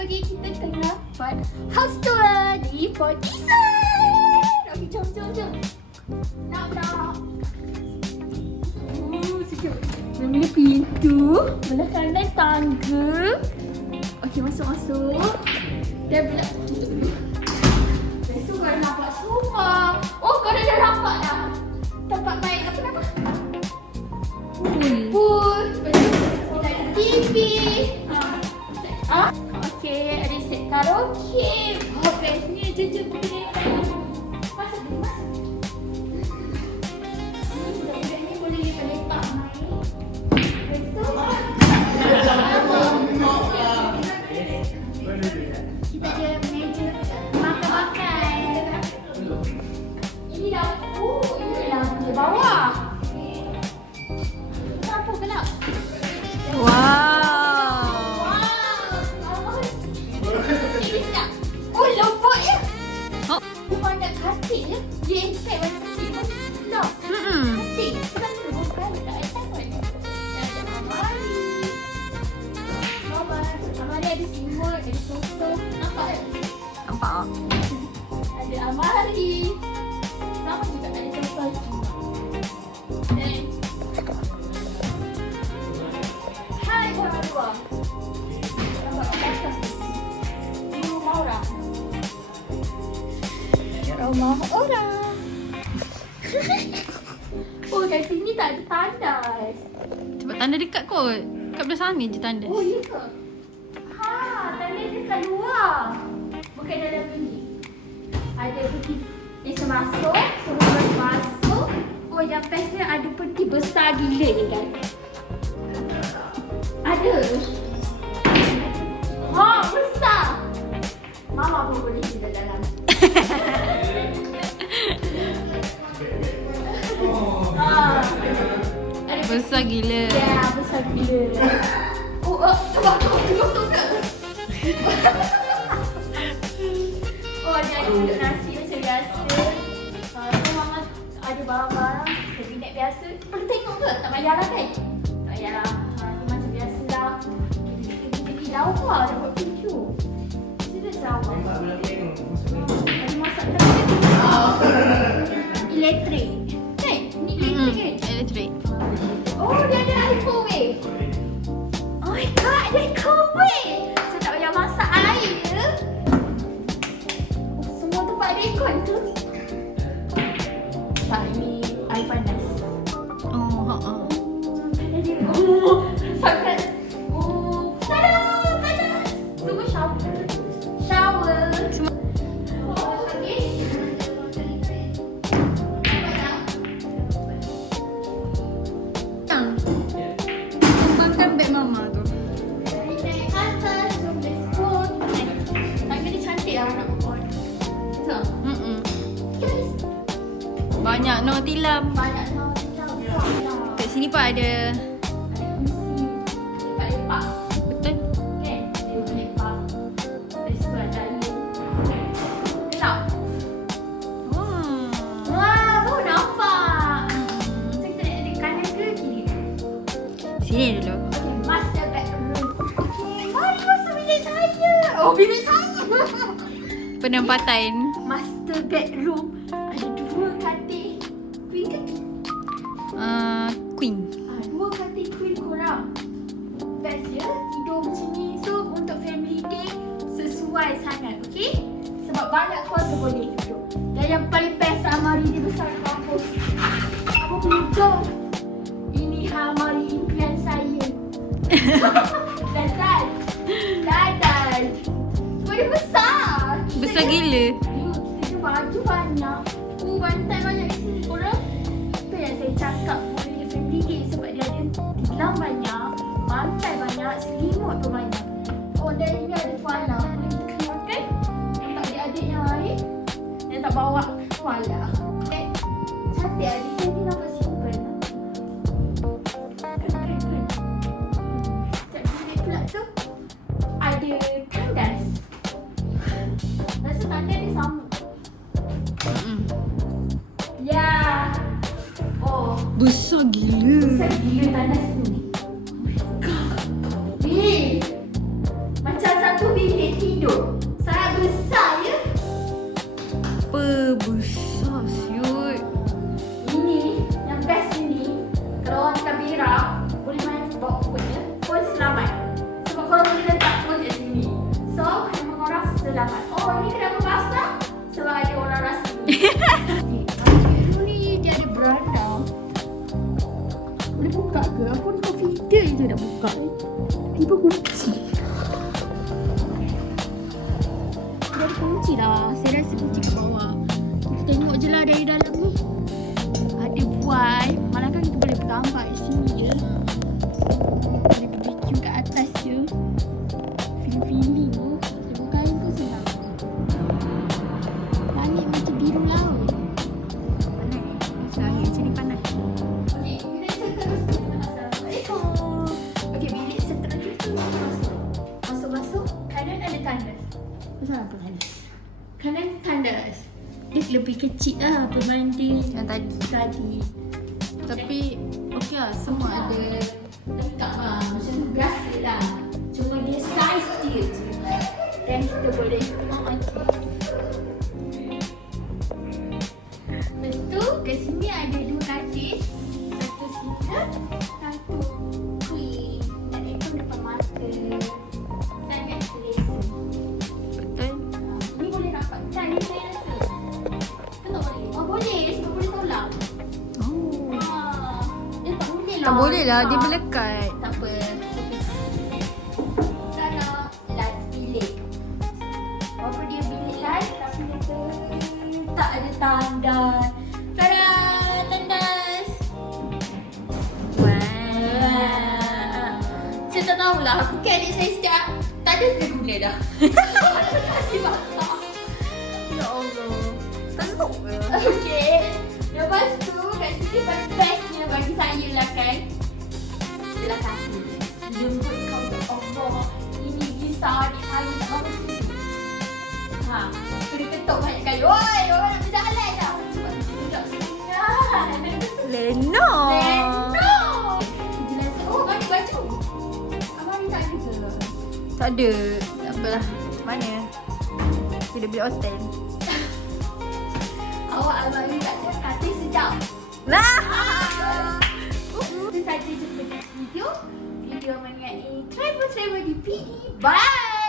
pagi kita tengah buat house tour di Port Dickson. Okey, jom. Nak. Sekejap. Mula pintu, belah kanan tangga. Okey, masuk. Dia pula tutup dulu. Lepas tu baru nampak sofa. Oh, kau dah nampak dah. Tempat main apa nama? Pool. Lepas tu kita ada TV. Okey, ada set karaoke. Oh, bestnya je boleh. Masuk. Budak-budak ni boleh lepak main. Lepas tu kita ada meja makan-makan. Ini dapur. Ini lantai bawah. Apa gelap? Wow. Ini sedap. Oh, lembut ya. Oh. Bukan nak katil je. Dia expect macam katil pun sedap. Katil. Sebab tu bukan tak ada pun. Dan ada amari. Amari ada selimut, ada sofa. Nampak tak? Nampak. Ada amari. Sama juga ada sofa. Dan hai orang tua. Nampak atas. Ini rumah orang. Rumah orang. Oh, kat sini tak ada tandas. Sebab tanda dekat kot. Kat belah sana je tanda. Oh, ya ke? Ha, tanda dekat luar. Bukan dalam ini. Ada peti. Dia masuk. Semua masuk. Oh, yang bestnya ada peti besar gila ni kan. Ada. Ha, besar. Mama pun boleh tidur dalam. Ada Besar gila. ya, besar gila. Tengok. Oh, dia ada duduk nasi macam biasa. So, Mama ada barang-barang kabinet biasa. Perlu tengok ke? Tak payahlah kan? Tak payahlah. Ni macam biasa lah. Kita lawa dah buat pintu. Kita lawa. Ada masak dalam elektrik. Kan? Ni elektrik kan? Elektrik. Oh, dia ada microwave. Oh my god, ada microwave. So tak payah masak air ke? Oh, semua tempat ada aircon tu. Tak, ini air panas. Oh, Oh, sangat. Oh, panas. Tunggu shower. Oh, okey. Makan beg mama tu. Naik atas, biskut. Tangga ni cantik lah nak buat. So, guys, Banyak no tilam. banyak tahu kita buat lah. Kat sini pun ada. Ada kursi. Tak lepak. Betul. Kan? Dia boleh lepak. Lepas tu ada air. Kenap? Wah. Wah, baru nampak. So, kita nak ada kanan ke kiri? Sini dulu. Okay, master bedroom. Okay, mari masuk bilik saya. Oh, bilik saya. Penempatan. Master bedroom. Ada dua katil. Queen ke? Queen. Dua katil queen korang. Best ya, tidur macam ni. So, untuk family day, sesuai sangat, okay? Sebab banyak keluarga boleh duduk. Dan yang paling best, almari dia besar kampus. Apa punya ini almari impian saya. Dan. Sebab dia besar. Besar gila. Kita baju banyak. Bantai banyak kat sini korang. Itu yang saya cakap boleh family day. Sebab dia ada tilam banyak, bantai banyak, selimut pun banyak. Oh, dan ini ada tuala. Boleh kita keluarkan. Yang tak adik-adik yang lain. Yang tak bawa tuala. Cantik lah. Design ni nampak simple. Kan. Sekejap bilik pula tu. Ada tandas. Rasa tandas dia sama. Ya. Oh, Besar gila. besar gila tandas tu. Macam satu bilik bilik tidur. Sangat besar ya. Apa besar siut. Ini yang best ini, kalau orang dekat berak boleh main bawa phone ya. Phone selamat. Sebab korang boleh letak phone kat sini. So, memang orang selamat. Oh, ini kenapa basah? Sebab ada orang rasa ni. Ni dia ada beranda. Boleh buka ke? Aku ni confident je nak buka. Tiba kunci. Dia ada kunci lah. Saya rasa kunci kat bawah. Kita tengok je lah dari dalam tu. Ada buai. Malah kan kita boleh bergambar kat sini je. Boleh barbecue kat atas je. Feeling-feeling tu. Saya kain tu senang. Langit macam biru laut. Panas. Langit sini panas. Okey, bilik seterusnya. Okey, bilik seterusnya tu masuk. Kanan ada tandas. Pasal apa tandas? Kanan tandas. Dia lebih kecil lah pemandi Yang tadi. Tapi okey lah, semua ada. lengkap lah. Macam tu biasa lah. Cuma dia size dia je. Dan kita boleh Lepas tu kat sini ada 2 katil. Satu speaker, satu queen. Dan aircon depan mata. Sangat selesa. Betul. Ni boleh rapatkan ni saya rasa. Kan tak boleh? Oh boleh sebab boleh tolak. Oh. Dia tak boleh lah. Tak boleh lah, dia melekat. Tak apa. Sana last bilik. Walaupun dia bilik last tapi dia tak ada tandas. Tada! Tandas! Wow. Saya tak tahulah. Aku kan adik saya setiap tak ada dia guna dah. Kasih bakar. Ya Allah. Tentuk ke? Okey. Lepas tu kat sini paling bestnya bagi saya lah kan. Adalah kaki. Jemput kau ya Allah. Ini risau adik saya tak bangun tidur. Ha. Aku dia ketuk banyak kali. Oi, orang nak berjalan dah. Sebab dia budak senang. Leno. Leno. Jelas. Oh, banyak baju. Abang ni tak ada ke? Tak ada. Tak apalah. Mana? Kita beli hotel. Awak abang ni tak ada katil sejam. Nah. Itu saja jumpa di video mengenai travel di PD. Bye!